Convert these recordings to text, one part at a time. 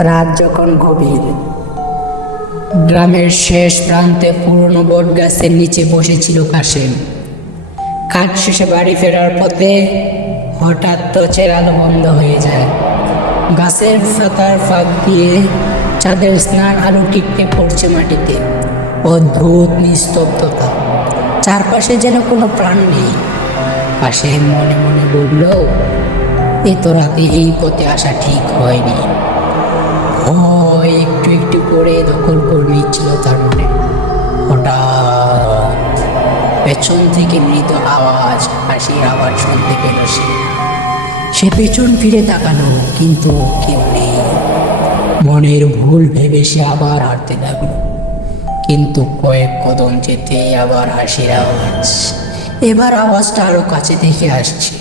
রাত যখন গভীর, গ্রামের শেষ প্রান্তে পুরনো বট গাছের নিচে বসেছিল কাশেম। কাজ শেষে বাড়ি ফেরার পথে হঠাৎ টর্চের আলো বন্ধ হয়ে যায়। গাছের পাতার ফাঁক দিয়ে চাঁদের স্নান আলো টিকতে পড়ছে মাটিতে। অদ্ভুত নিস্তব্ধতা, চারপাশে যেন কোনো প্রাণ নেই। কাশেম মনে মনে বলল, এত রাতে এই পথে আসা ঠিক হয়নি। ভয় একটু একটু করে দখল করে নিচ্ছিল তার মনে। হঠাৎ পেছন থেকে মৃত আওয়াজ, হাসির আওয়াজ শুনতে পেল সে পেছন ফিরে তাকালো, কিন্তু কেউ নেই। মনের ভুল ভেবে সে আবার হাঁটতে লাগলো, কিন্তু কয়েক কদম যেতে আবার হাসির আওয়াজ। এবার আওয়াজটা আরো কাছে থেকে আসছে।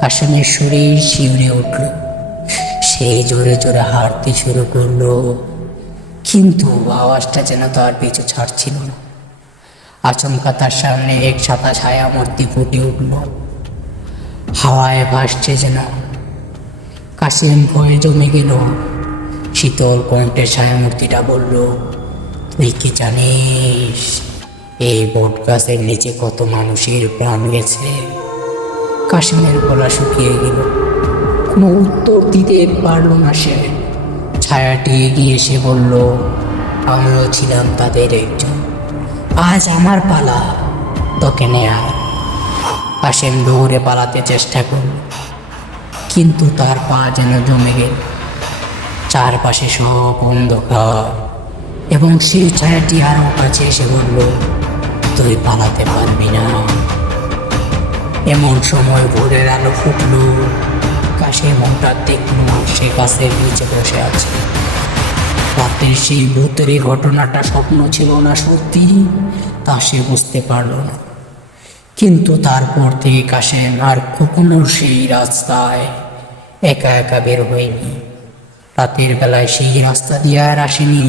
কাশেমের শরীর শিউরে উঠল। সে জোরে জোরে হাঁটতে শুরু করলো, কিন্তু আওয়াজটা যেন তার পিছু ছাড়ছিল না। আচমকা তার সামনে এক সাদা ছায়া মূর্তি ফুটে উঠল, হাওয়ায় ভাসছে যেন। কাশেম ভয়ে জমে গেল। শীতল কণ্ঠে ছায়া মূর্তিটা বলল, তুই কি জানিস এই বট গাছের নিচে কত মানুষের প্রাণ গেছে? কাশেমের গলা শুকিয়ে গেল, কোনো উত্তর দিতে পারল না সে। ছায়াটি এগিয়ে এসে বলল, আমিও ছিলাম তাদের একজন, আজ আমার পালা, তোকে নেয়া। কাশেম দৌড়ে পালাতে চেষ্টা করল, কিন্তু তার পা যেন জমে গেল। চারপাশে সব অন্ধকার, এবং সেই ছায়াটি আরো কাছে এসে বলল, তুই পালাতে পারবি না। এমন সময় ভোরের আলো ফুটলো। কাশেম হঠাৎ দেখল সে গাছের নিচে বসে আছে। রাতের সেই ভূতের ঘটনাটা স্বপ্ন ছিল না সত্যি, তা সে বুঝতে পারল না। কিন্তু তারপর থেকে কাশেম আর কখনো সেই রাস্তায় একা একা বের হয়নি। রাতের বেলায় সেই রাস্তা দিয়ে আর আসেনি।